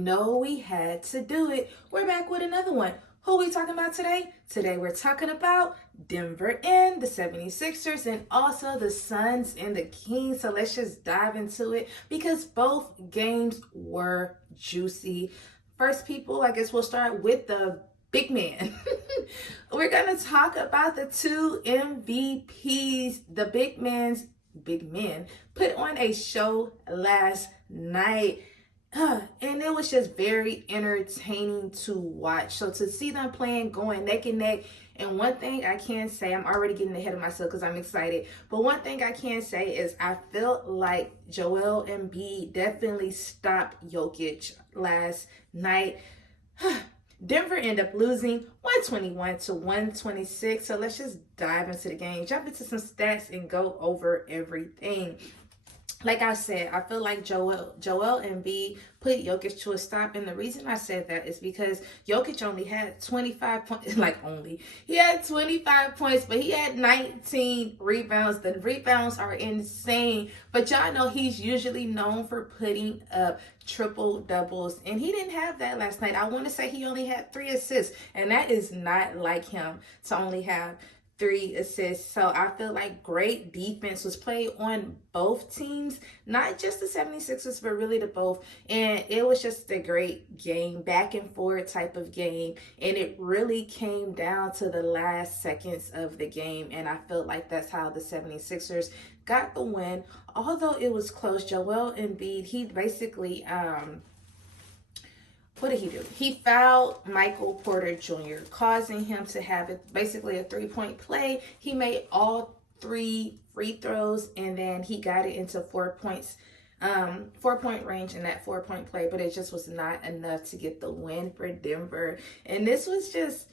know we had to do it. We're back with another one. Who we talking about today? Today we're talking about Denver and the 76ers and also the Suns and the Kings. So let's just dive into it because both games were juicy. First, people, I guess we'll start with the big man. We're going to talk about the two MVPs. The big men put on a show last night. And it was just very entertaining to watch. So to see them playing, going neck and neck, and one thing I can say, I'm already getting ahead of myself because I'm excited. But one thing I can say is I felt like Joel Embiid definitely stopped Jokic last night. Denver ended up losing 121 to 126. So let's just dive into the game, jump into some stats, and go over everything. Like I said, I feel like Joel Embiid put Jokic to a stop. And the reason I said that is because Jokic only had 25 points. He had 25 points, but he had 19 rebounds. The rebounds are insane. But y'all know he's usually known for putting up triple doubles. And he didn't have that last night. I want to say he only had 3 assists. And that is not like him to only have 3 assists. So I feel like great defense was played on both teams, not just the 76ers, but really the both. And it was just a great game, back and forth type of game. And it really came down to the last seconds of the game. And I felt like that's how the 76ers got the win. Although it was close, Joel Embiid, he basically, what did he do? He fouled Michael Porter Jr., causing him to have basically a 3-point play. He made all 3 free throws, and then he got it into 4 points, 4-point range in that 4-point play, but it just was not enough to get the win for Denver. And this was just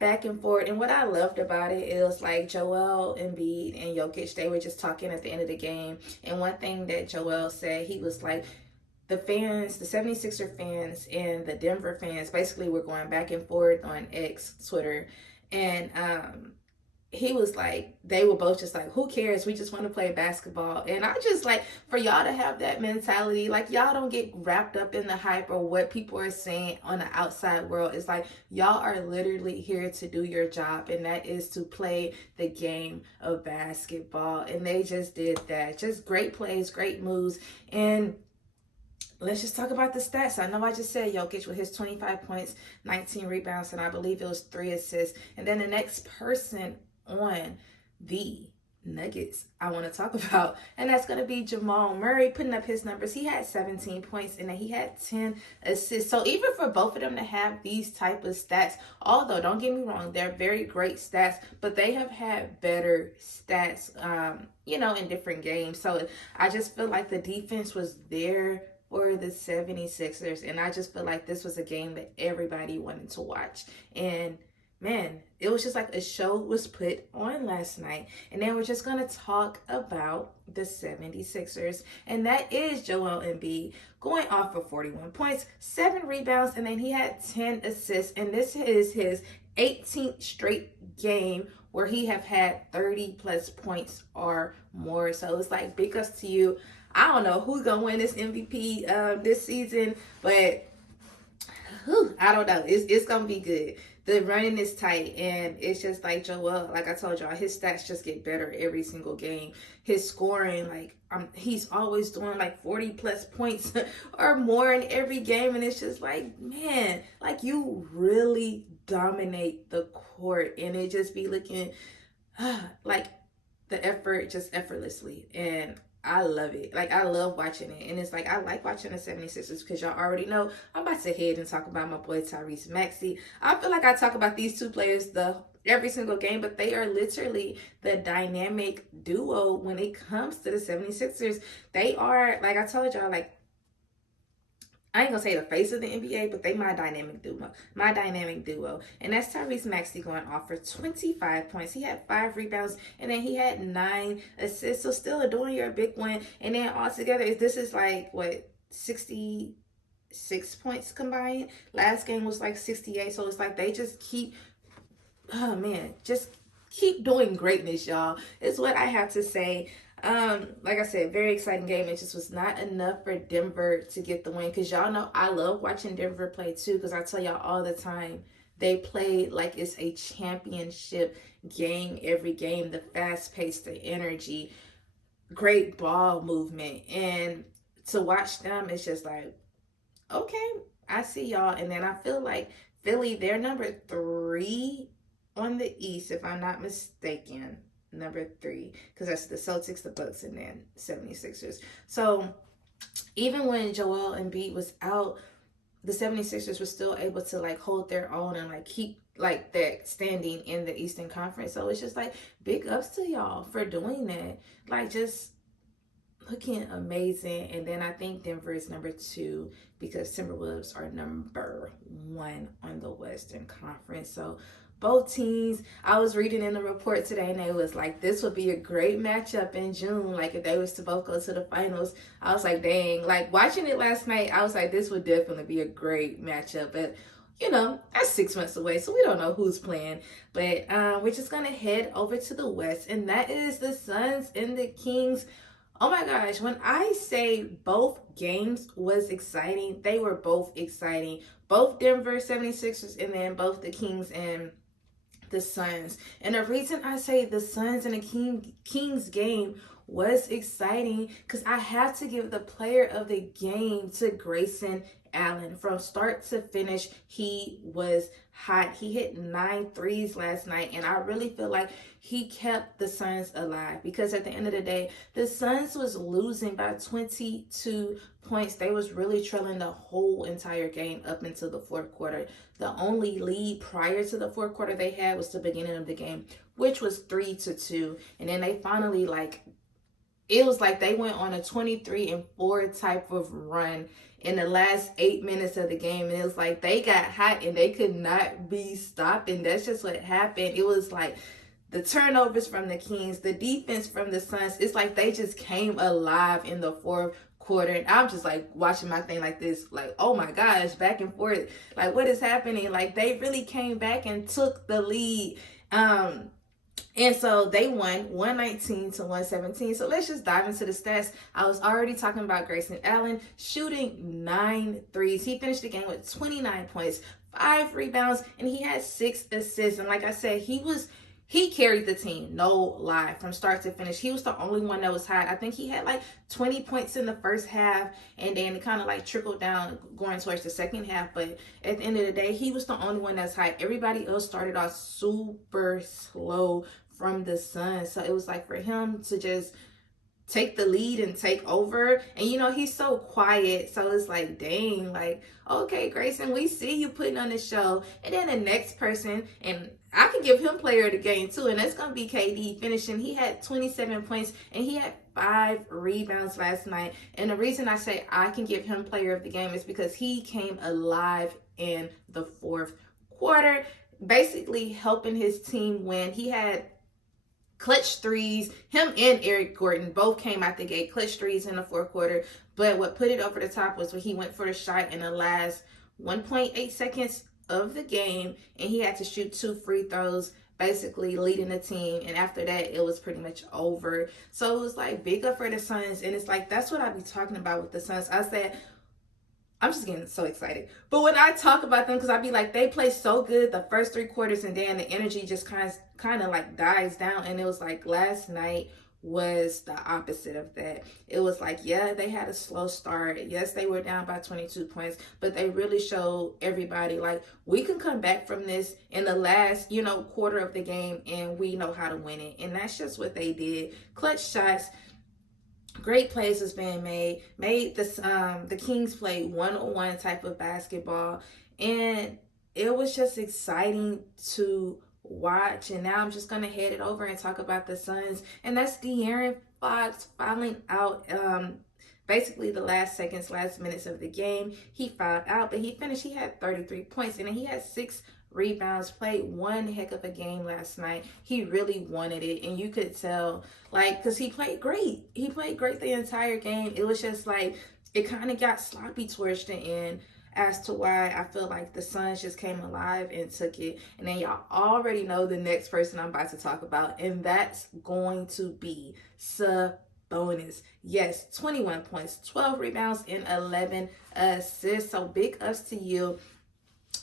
back and forth. And what I loved about it, it was like Joel Embiid and Jokic, they were just talking at the end of the game. And one thing that Joel said, he was like, the fans, the 76er fans and the Denver fans basically were going back and forth on X, Twitter. And he was like, they were both just like, who cares? We just want to play basketball. And I just like, for y'all to have that mentality, like y'all don't get wrapped up in the hype or what people are saying on the outside world. It's like, y'all are literally here to do your job, and that is to play the game of basketball. And they just did that. Just great plays, great moves. And let's just talk about the stats. I know I just said Jokic with his 25 points, 19 rebounds, and I believe it was 3 assists. And then the next person on the Nuggets I want to talk about, and that's going to be Jamal Murray putting up his numbers. He had 17 points and then he had 10 assists. So even for both of them to have these type of stats, although don't get me wrong, they're very great stats, but they have had better stats, in different games. So I just feel like the defense was there for the 76ers, and I just feel like this was a game that everybody wanted to watch. And man, it was just like a show was put on last night. And then we're just going to talk about the 76ers, and that is Joel Embiid going off for 41 points, 7 rebounds, and then he had 10 assists. And this is his 18th straight game where he have had 30 plus points or more. So it's like, big ups to you. I don't know who's going to win this MVP this season, but I don't know. It's going to be good. The running is tight, and it's just like Joel, like I told y'all, his stats just get better every single game. His scoring, he's always doing like 40 plus points or more in every game, and it's just like, man, like you really dominate the court, and it just be looking like the effort just effortlessly. And I love it. Like, I love watching it. And it's like, I like watching the 76ers because y'all already know I'm about to head and talk about my boy Tyrese Maxey. I feel like I talk about these two players every single game, but they are literally the dynamic duo when it comes to the 76ers. They are, like I told y'all, like, I ain't gonna say the face of the NBA, but they my dynamic duo. And that's Tyrese Maxey going off for 25 points. He had 5 rebounds, and then he had 9 assists. So still doing your big one. And then altogether, this is like, what, 66 points combined? Last game was like 68. So it's like they just keep, just keep doing greatness, y'all. Is what I have to say. Like I said, very exciting game. It just was not enough for Denver to get the win. Because y'all know I love watching Denver play too. Because I tell y'all all the time, they play like it's a championship game every game. The fast pace, the energy, great ball movement. And to watch them, it's just like, okay, I see y'all. And then I feel like Philly, they're number 3 on the East, if I'm not mistaken. Number 3, because that's the Celtics, the Bucks, and then 76ers. So even when Joel Embiid was out, the 76ers were still able to like hold their own and like keep like that standing in the Eastern Conference. So it's just like big ups to y'all for doing that. Like just looking amazing. And then I think Denver is number 2 because Timberwolves are number 1 on the Western Conference. So both teams, I was reading in the report today and it was like this would be a great matchup in June, like if they was to both go to the finals. I was like, dang, like watching it last night, I was like, this would definitely be a great matchup. But you know, that's 6 months away, so we don't know who's playing. But we're just gonna head over to the West, and that is the Suns and the Kings. Oh my gosh, when I say both games was exciting, they were both exciting. Both Denver 76ers and then both the Kings and the Suns. And the reason I say the Suns and the Kings game was exciting because I have to give the player of the game to Grayson Allen. From start to finish, he was hot. He hit 9 threes last night, and I really feel like he kept the Suns alive because at the end of the day, the Suns was losing by 22 points. They was really trailing the whole entire game up until the fourth quarter. The only lead prior to the fourth quarter they had was the beginning of the game, which was 3-2. And then they finally it was like they went on a 23-4 type of run in the last 8 minutes of the game. And it was like they got hot and they could not be stopped. And that's just what happened. It was like the turnovers from the Kings, the defense from the Suns. It's like they just came alive in the fourth quarter. And I'm just like watching my thing like this, like, oh my gosh, back and forth. Like, what is happening? Like, they really came back and took the lead. And so they won 119-117. So let's just dive into the stats. I was already talking about Grayson Allen shooting 9 threes. He finished the game with 29 points, 5 rebounds, and he had 6 assists. And like I said, he carried the team, no lie, from start to finish. He was the only one that was hot. I think he had like 20 points in the first half, and then it kind of like trickled down going towards the second half. But at the end of the day, he was the only one that's hot. Everybody else started off super slow from the Suns. So it was like for him to just take the lead and take over. And you know, he's so quiet. So it's like, dang, like, okay, Grayson, we see you putting on the show. And then the next person, and I can give him player of the game too, and that's going to be KD finishing. He had 27 points and he had 5 rebounds last night. And the reason I say I can give him player of the game is because he came alive in the fourth quarter, basically helping his team win. He had clutch threes. Him and Eric Gordon both came out the gate, clutch threes in the fourth quarter. But what put it over the top was when he went for the shot in the last 1.8 seconds of the game, and he had to shoot 2 free throws, basically leading the team. And after that, it was pretty much over. So it was like big up for the Suns. And it's like, that's what I be talking about with the Suns. I said, I'm just getting so excited. But when I talk about them, because I be like, they play so good the first 3 quarters, and then the energy just kind of like dies down. And it was like last night was the opposite of that. It was like, yeah, they had a slow start. Yes, they were down by 22 points, but they really showed everybody like we can come back from this in the last, quarter of the game, and we know how to win it. And that's just what they did. Clutch shots. Great plays was being made this the Kings played one-on-one type of basketball, and it was just exciting to watch. And now I'm just gonna head it over and talk about the Suns, and that's De'Aaron Fox fouling out basically the last minutes of the game. He fouled out, but he finished. He had 33 points, and then he had 6 rebounds, played one heck of a game last night. He really wanted it, and you could tell, like, because he played great. He played great the entire game. It was just like, it kind of got sloppy towards the end as to why I feel like the Suns just came alive and took it. And then y'all already know the next person I'm about to talk about, and that's going to be Sabonis. bonus. Yes, 21 points, 12 rebounds, and 11 assists. So big ups to you.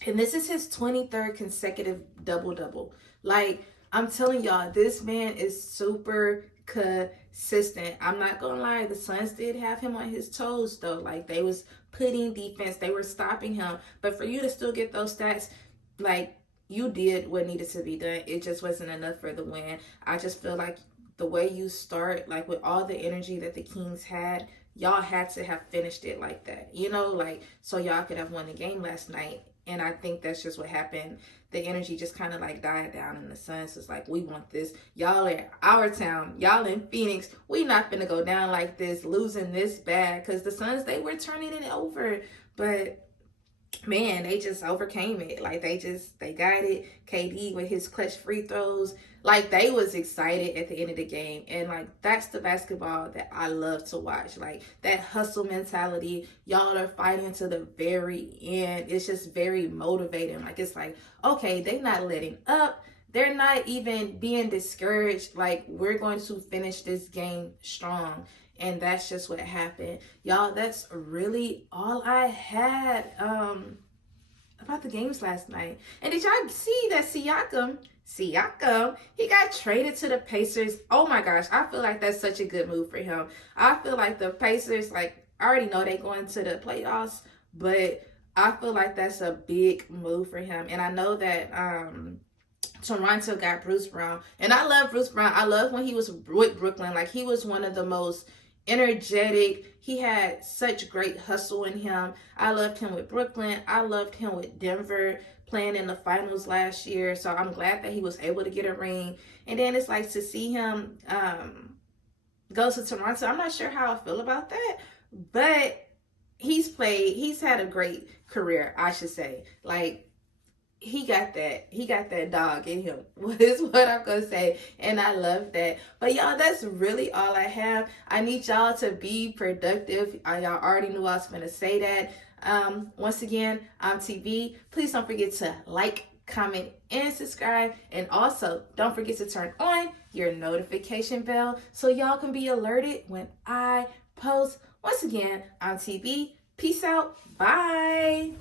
And this is his 23rd consecutive double-double. Like, I'm telling y'all, this man is super consistent. I'm not gonna lie, the Suns did have him on his toes though. Like, they was putting defense, they were stopping him. But for you to still get those stats, like, you did what needed to be done. It just wasn't enough for the win. I just feel like the way you start, like with all the energy that the Kings had, y'all had to have finished it like that. You know, like, so y'all could have won the game last night. And I think that's just what happened. The energy just kind of like died down, and the Suns was like, we want this. Y'all in our town, y'all in Phoenix, we not gonna go down like this, losing this bad. Because the Suns, they were turning it over. But man, they just overcame it. Like, they got it. KD with his clutch free throws, like, they was excited at the end of the game. And like, that's the basketball that I love to watch. Like, that hustle mentality, y'all are fighting to the very end. It's just very motivating. Like, it's like, okay, they not letting up, they're not even being discouraged. Like, we're going to finish this game strong. And that's just what happened. Y'all, that's really all I had about the games last night. And did y'all see that Siakam, he got traded to the Pacers? Oh my gosh, I feel like that's such a good move for him. I feel like the Pacers, like, I already know they going to the playoffs, but I feel like that's a big move for him. And I know that Toronto got Bruce Brown. And I love Bruce Brown. I love when he was with Brooklyn. Like, he was one of the most energetic. He had such great hustle in him. I loved him with Brooklyn. I loved him with Denver, playing in the finals last year. So I'm glad that he was able to get a ring. And then it's like to see him go to Toronto. I'm not sure how I feel about that, but he's had a great career, I should say. Like, he got that dog in him, is what I'm gonna say. And I love that. But y'all, that's really all I have. I need y'all to be productive. Y'all already knew I was gonna say that. Once again, I'm TV. Please don't forget to like, comment, and subscribe. And also, don't forget to turn on your notification bell so y'all can be alerted when I post. Once again, I'm TV. Peace out. Bye.